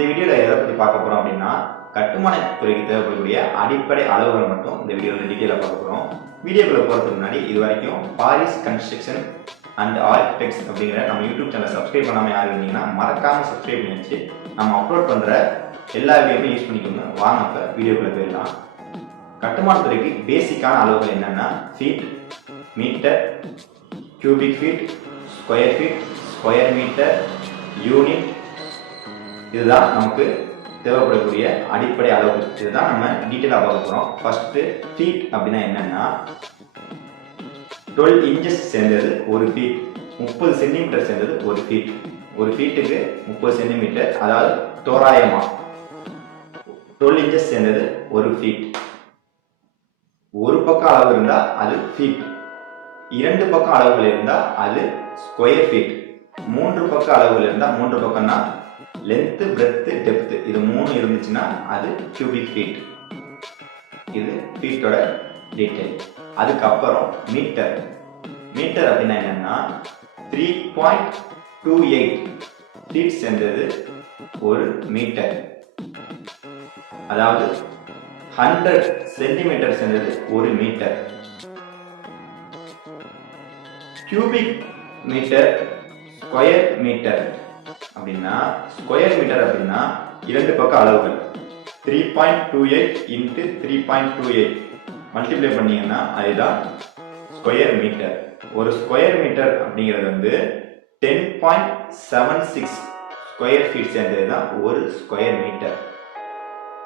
இந்த வீடியோவில் எதை பற்றி பார்க்க போகிறோம் அப்படின்னா கட்டுமான துறைக்கு தேவைப்படக்கூடிய அடிப்படை அளவுகள் மட்டும் இந்த வீடியோவில் டீட்டெயிலாக பார்க்க போகிறோம் வீடியோக்குள்ள போகிறதுக்கு முன்னாடி இது வரைக்கும் பாரிஸ் கன்ஸ்ட்ரக்ஷன் அண்ட் ஆர்கிடெக்ட்ஸ் அப்படிங்கிற நம்ம யூடியூப் சேனலை சப்ஸ்கிரைப் பண்ணாமல் யார் இருந்தீங்கன்னா மறக்காமல் சப்ஸ்கிரைப் பண்ணி வச்சு நம்ம அப்லோட் பண்ணுற எல்லா வீடியோமே யூஸ் பண்ணிக்கோங்க. வாங்க இப்போ வீடியோக்குள்ளே போயிடலாம். கட்டுமானத்துறைக்கு பேசிக்கான அளவுகள் என்னென்னா feet metre cubic feet square feet square metre unit இதுதான் நமக்கு தேவைப்படக்கூடிய அடிப்படை அளவு. இதுதான் நம்ம டீட்டெயிலாக பார்க்க போகிறோம் ஃபஸ்ட்டு ஃபீட் அப்படின்னா என்னென்னா டுவெல் இன்ச்சஸ் சேர்ந்தது ஒரு ஃபீட் முப்பது சென்டிமீட்டர் சேர்ந்தது ஒரு ஃபீட் ஒரு ஃபீட்டுக்கு முப்பது சென்டிமீட்டர் அதாவது தோராயமாக டுவெல் இன்ச்சஸ் சேர்ந்தது ஒரு ஃபீட் ஒரு பக்கம் அளவு இருந்தால் அது ஃபீட் இரண்டு பக்கம் அளவுகள் இருந்தால் அது ஸ்கொயர் ஃபீட் மூன்று பக்கம் அளவுகள் இருந்தால் மூன்று பக்கம்னா லென்த்து பிரெத்து டெப்த்து இது மூணு இருந்துச்சுன்னா அது கியூபிக் ஃபீட் இது ஃபீட்டோட டீட்டெயில் அதுக்கப்புறம் மீட்டர் மீட்டர் அப்படின்னா என்னன்னா three point two eight feet சேர்ந்தது ஒரு மீட்டர் அதாவது ஹண்ட்ரட் சென்டிமீட்டர் சேர்ந்தது ஒரு metre cubic metre square metre அப்படின்னா ஸ்கொயர் மீட்டர் அப்படின்னா இரண்டு பக்க அளவுகள். Three point two eight into three point two eight multiply பண்ணீங்கன்னா அதுதான் ஸ்கொயர் மீட்டர் ஒரு ஸ்கொயர் மீட்டர் அப்படிங்கிறது வந்து ten point seven six square feet சேர்ந்தது தான் ஒரு ஸ்கொயர் மீட்டர்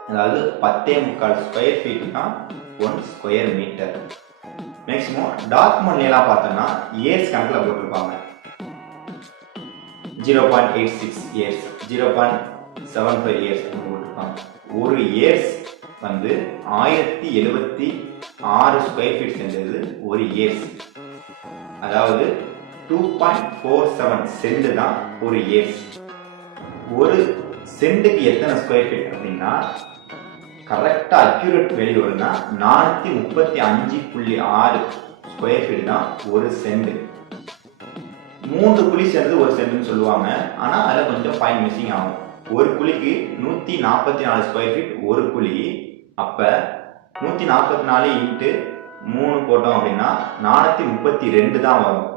அதாவது பத்தே முக்கால் ஸ்கொயர் ஃபீட் தான் ஒன் ஸ்கொயர் மீட்டர் மேக்ஸிமம் டாக்குமெண்ட்லாம் பார்த்தோம்னா இயர்ஸ் கணக்கில் போட்டிருப்பாங்க. Zero point eight six years zero point seven five years ஒரு இயர்ஸ் வந்து ஆயிரத்தி எழுபத்தி ஆறு ஸ்கொயர் ஃபீட் சென்றது ஒரு இயர்ஸ் அதாவது two point four seven cent தான் ஒரு இயர்ஸ் ஒரு சென்ட்டுக்கு எத்தனை ஸ்கொயர் ஃபீட் அப்படின்னா கரெக்டாக அக்யூரேட் வெளியே வரும்னா நானூற்றி முப்பத்தி அஞ்சு புள்ளி ஆறு ஸ்கொயர் ஃபீட் தான் ஒரு சென்ட் மூன்று குழி சேர்ந்து ஒரு செண்டுன்னு சொல்லுவாங்க. ஆனால் அதில் கொஞ்சம் பாயிண்ட் மிஸ்ஸிங் ஆகும். ஒரு குழிக்கு நூற்றி நாற்பத்தி நாலு ஸ்கொயர் ஃபீட் ஒரு குழி அப்போ நூற்றி நாற்பத்தி நாலு இன்ட்டு மூணு போட்டோம் அப்படின்னா நானூற்றி முப்பத்தி ரெண்டு தான் வரும்.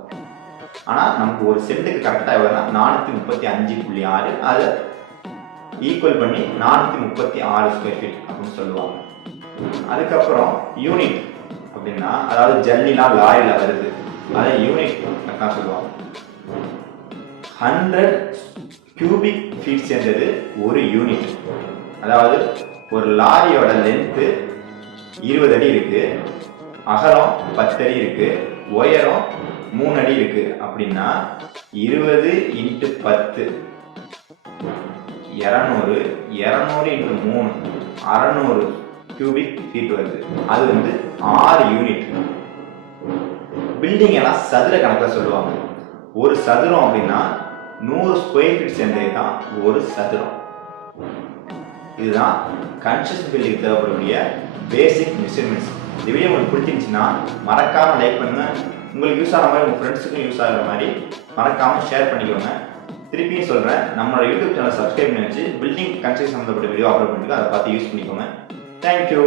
ஆனால் நமக்கு ஒரு சென்ட்டுக்கு கரெக்டாக எவ்வளோனா நானூற்றி முப்பத்தி அஞ்சு புள்ளி ஆறு. அதை ஈக்குவல் பண்ணி நானூற்றி முப்பத்தி ஆறு ஸ்கொயர் ஃபீட் அப்படின்னு சொல்லுவாங்க. அதுக்கப்புறம் யூனிட் அப்படின்னா அதாவது ஜல்லிலாம் லாரியில் வருது. அதை யூனிட் அக்கா சொல்லுவாங்க ஹண்ட்ரட் கியூபிக் ஃபீட் சேர்ந்தது ஒரு யூனிட் அதாவது ஒரு லாரியோட லென்த்து இருபது அடி இருக்கு. அகலம் பத்து அடி இருக்கு. உயரம் மூணு அடி இருக்கு. அப்படின்னா இருபது இன்ட்டு பத்து. இரநூறு இரநூறு இன்ட்டு மூணு. அறநூறு கியூபிக் ஃபீட் வருது. அது வந்து ஆறு யூனிட் பில்டிங் எல்லாம் சதுர கணக்கில் சொல்லுவாங்க. ஒரு சதுரம் அப்படின்னா நூறு ஸ்கொயர் ஃபீட் சேர்ந்தது தான் ஒரு சதுரம். இதுதான் கன்ஸ்ட்ரக்ஷன் பில்டிங் தேவைப்படக்கூடிய பேசிக் மெஷர்மெண்ட்ஸ் இந்த வீடியோ உங்களுக்கு பிடிச்சிருந்துச்சுன்னா மறக்காம லைக் பண்ணுங்க. உங்களுக்கு யூஸ் ஆகிற மாதிரி உங்கள் ஃப்ரெண்ட்ஸுக்கும் யூஸ் ஆகிற மாதிரி மறக்காம ஷேர் பண்ணிக்கோங்க. திருப்பியும் சொல்கிறேன் நம்மளோட யூடியூப் சேனல் சப்ஸ்கிரைப் பண்ணி வச்சு பில்டிங் கன்ஸ்ட்ரக்ஷன் சம்மந்தப்பட்ட வீடியோ அப்லோட் பண்ணிட்டு அதை பார்த்து யூஸ் பண்ணிக்கோங்க. தேங்க்யூ